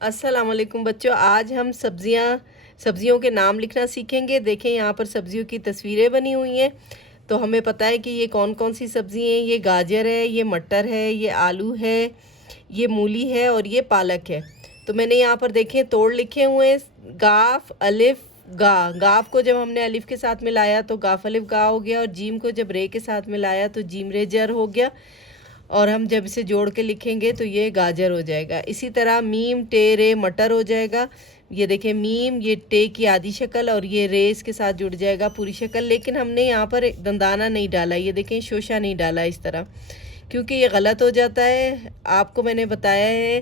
अस्सलाम वालेकुम बच्चों, आज हम सब्जियों के नाम लिखना सीखेंगे। देखें यहाँ पर सब्जियों की तस्वीरें बनी हुई हैं, तो हमें पता है कि ये कौन कौन सी सब्ज़ी हैं। ये गाजर है, ये मटर है, ये आलू है, ये मूली है और ये पालक है। तो मैंने यहाँ पर देखें तोड़ लिखे हुए हैं, गाफ अलिफ गा। गाफ को जब हमने अलिफ के साथ मिलाया तो गाफ अलिफ गा हो गया, और जीम को जब रे के साथ मिलाया तो जीम रे जर हो गया, और हम जब इसे जोड़ के लिखेंगे तो ये गाजर हो जाएगा। इसी तरह मीम टे रे मटर हो जाएगा। ये देखें मीम, ये टे की आधी शक्ल और ये रे इसके साथ जुड़ जाएगा पूरी शक्ल। लेकिन हमने यहाँ पर दंदाना नहीं डाला, ये देखें शोशा नहीं डाला इस तरह, क्योंकि ये गलत हो जाता है। आपको मैंने बताया है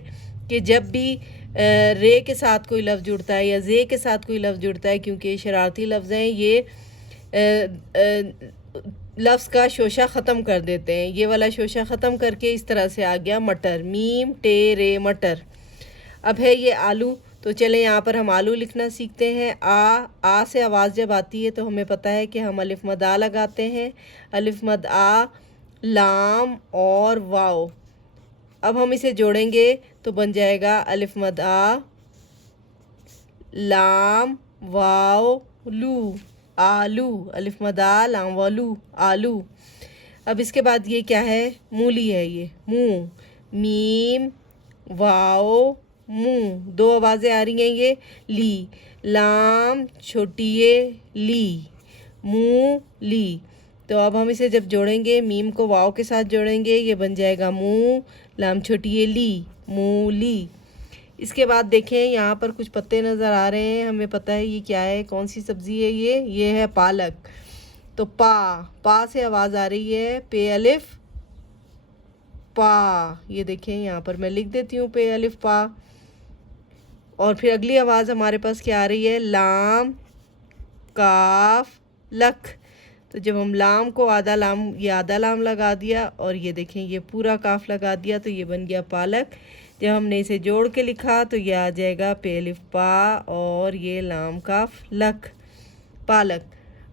कि जब भी रे के साथ कोई लफ्ज़ जुड़ता है या जे के साथ कोई लफ्ज़ जुड़ता है, क्योंकि ये शरारती लफ्ज़ हैं, ये लफ्ज़ का शोशा ख़त्म कर देते हैं। ये वाला शोशा ख़त्म करके इस तरह से आ गया मटर, मीम टे रे मटर। अब है ये आलू, तो चलें यहाँ पर हम आलू लिखना सीखते हैं। आ से आवाज़ जब आती है तो हमें पता है कि हम अलिफ मद आ लगाते हैं। अलिफ मद आ, लाम और वाव। अब हम इसे जोड़ेंगे तो बन जाएगा अलिफ मद आ, लाम वाव लू, आलू। अलिफ मद आ, लाम वालू, आलू। अब इसके बाद ये क्या है? मूली है, ये मुँह, मीम वाव मुँह, दो आवाज़ें आ रही हैं। ये ली, लाम छोटी ये ली, मुँह ली। तो अब हम इसे जब जोड़ेंगे, मीम को वाव के साथ जोड़ेंगे, ये बन जाएगा मुँह, लाम छोटी ये ली, मूली। इसके बाद देखें यहाँ पर कुछ पत्ते नज़र आ रहे हैं, हमें पता है ये क्या है, कौन सी सब्ज़ी है। ये है पालक। तो पा से आवाज़ आ रही है, पे अलिफ पा। ये देखें यहाँ पर मैं लिख देती हूँ पे अलिफ पा। और फिर अगली आवाज़ हमारे पास क्या आ रही है? लाम काफ लख। तो जब हम लाम को आधा लाम, ये आधा लाम लगा दिया और ये देखें ये पूरा काफ लगा दिया, तो ये बन गया पालक। जब हमने इसे जोड़ के लिखा तो ये आ जाएगा पे अलिफ पा और ये लाम काफ लख, पालक।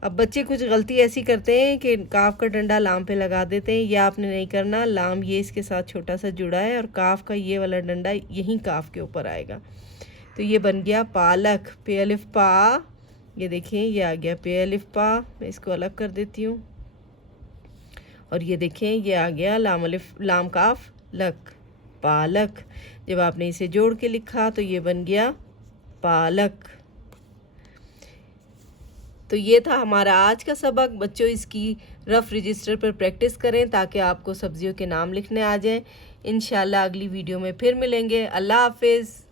अब बच्चे कुछ गलती ऐसी करते हैं कि काफ का डंडा लाम पे लगा देते हैं, यह आपने नहीं करना। लाम ये इसके साथ छोटा सा जुड़ा है और काफ का ये वाला डंडा यहीं काफ के ऊपर आएगा। तो ये बन गया पालक, पे अलिफ पा। ये देखें ये आ गया पे अलिफ पा। मैं इसको अलग कर देती हूँ, और ये देखें ये आ गया लाम अलिफ लाम काफ लक, पालक। जब आपने इसे जोड़ के लिखा तो ये बन गया पालक। तो ये था हमारा आज का सबक। बच्चों इसकी रफ़ रजिस्टर पर प्रैक्टिस करें ताकि आपको सब्जियों के नाम लिखने आ जाएं। इंशाल्लाह अगली वीडियो में फिर मिलेंगे। अल्लाह हाफिज़।